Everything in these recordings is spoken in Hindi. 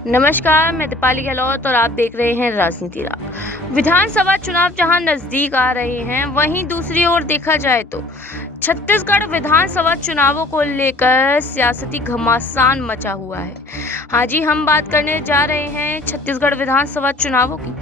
नमस्कार, मैं दीपाली गहलोत और आप देख रहे हैं राजनीति राग। विधानसभा चुनाव जहां नजदीक आ रहे हैं, वहीं दूसरी ओर देखा जाए तो छत्तीसगढ़ विधानसभा चुनावों को लेकर सियासती घमासान मचा हुआ है। हाँ जी, हम बात करने जा रहे हैं छत्तीसगढ़ विधानसभा चुनावों की।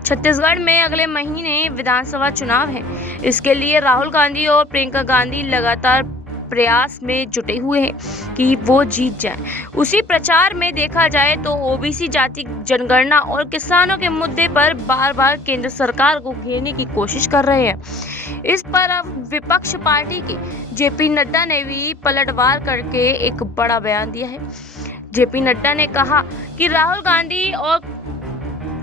छत्तीसगढ़ में अगले महीने विधानसभा चुनाव है। इसके लिए राहुल गांधी और प्रियंका गांधी लगातार प्रयास में जुटे हुए हैं कि वो जीत जाएं। उसी प्रचार में देखा जाए तो ओबीसी जाति जनगणना और किसानों के मुद्दे पर बार बार केंद्र सरकार को घेरने की कोशिश कर रहे हैं। इस पर अब विपक्ष पार्टी के जेपी नड्डा ने भी पलटवार करके एक बड़ा बयान दिया है। जेपी नड्डा ने कहा कि राहुल गांधी और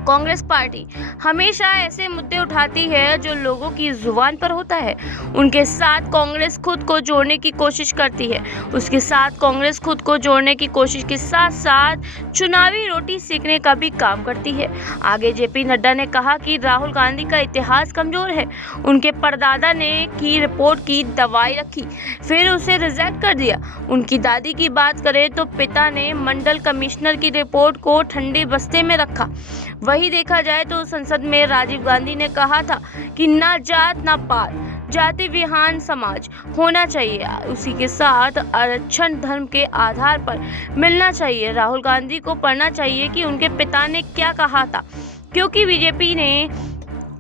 कांग्रेस पार्टी हमेशा ऐसे मुद्दे उठाती है जो लोगों की जुबान पर होता है। उनके साथ कांग्रेस खुद को जोड़ने की कोशिश करती है। उसके साथ कांग्रेस खुद को जोड़ने की कोशिश के साथ साथ चुनावी रोटी सेकने का भी काम करती है। आगे जेपी नड्डा ने कहा कि राहुल गांधी का इतिहास कमजोर है। उनके परदादा ने की रिपोर्ट की दवाई रखी, फिर उसे रिजेक्ट कर दिया। उनकी दादी की बात करें तो पिता ने मंडल कमिश्नर की रिपोर्ट को ठंडे बस्ते में रखा। वही देखा जाए तो संसद में राजीव गांधी ने कहा था कि ना जात ना पात, जाति विहीन समाज होना चाहिए। उसी के साथ आरक्षण धर्म के आधार पर मिलना चाहिए। राहुल गांधी को पढ़ना चाहिए कि उनके पिता ने क्या कहा था, क्योंकि बीजेपी ने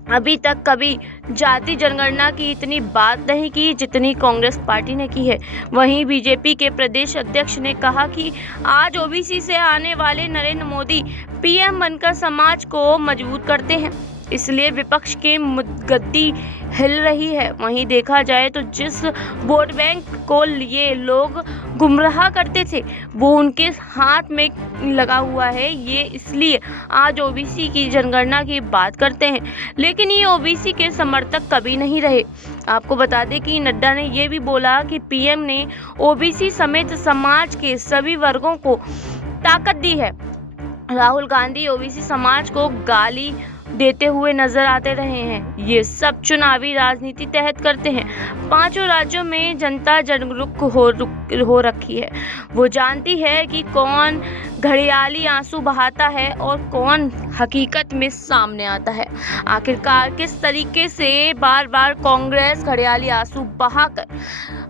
अभी तक कभी जाति जनगणना की इतनी बात नहीं की जितनी कांग्रेस पार्टी ने की है। वहीं बीजेपी के प्रदेश अध्यक्ष ने कहा कि आज ओबीसी से आने वाले नरेंद्र मोदी पीएम बनकर समाज को मजबूत करते हैं, इसलिए विपक्ष के गद्दी हिल रही है। वहीं देखा जाए तो जिस वोट बैंक को ये लोग गुमराह करते थे वो उनके हाथ में लगा हुआ है। ये इसलिए आज ओबीसी की जनगणना की बात करते हैं, लेकिन ये ओबीसी के समर्थक कभी नहीं रहे। आपको बता दें कि नड्डा ने ये भी बोला कि पीएम ने ओबीसी समेत समाज के सभी वर्गों को ताकत दी है। राहुल गांधी ओबीसी समाज को गाली देते हुए नजर आते रहे हैं। ये सब चुनावी राजनीति तहत करते हैं। पांचों राज्यों में जनता जागरूक हो रखी है। वो जानती है कि कौन घड़ियाली आंसू बहाता है और कौन हकीकत में सामने आता है। आखिरकार किस तरीके से बार बार कांग्रेस घड़ियाली आंसू बहाकर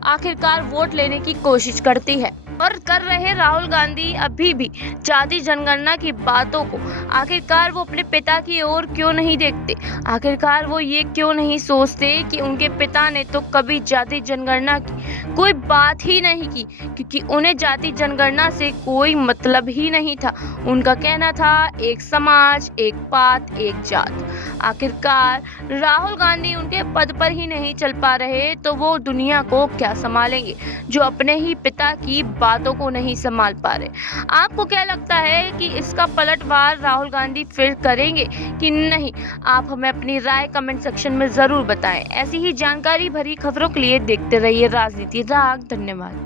आखिरकार वोट लेने की कोशिश करती है और कर रहे राहुल गांधी अभी भी जाति जनगणना की बातों को आखिरकार वो अपने पिता की ओर क्यों नहीं देखते। आखिरकार वो ये क्यों नहीं सोचते कि उनके पिता ने तो कभी जाति जनगणना की कोई बात ही नहीं की, क्योंकि उन्हें जाति जनगणना से कोई मतलब ही नहीं था। उनका कहना था एक समाज, एक पात, एक जात। आखिरकार राहुल गांधी उनके पद पर ही नहीं चल पा रहे तो वो दुनिया को क्या संभालेंगे, जो अपने ही पिता की बातों को नहीं संभाल पा रहे। आपको क्या लगता है कि इसका पलटवार राहुल गांधी फिर करेंगे कि नहीं? आप हमें अपनी राय कमेंट सेक्शन में जरूर बताएं। ऐसी ही जानकारी भरी खबरों के लिए देखते रहिए राजनीति राग। धन्यवाद।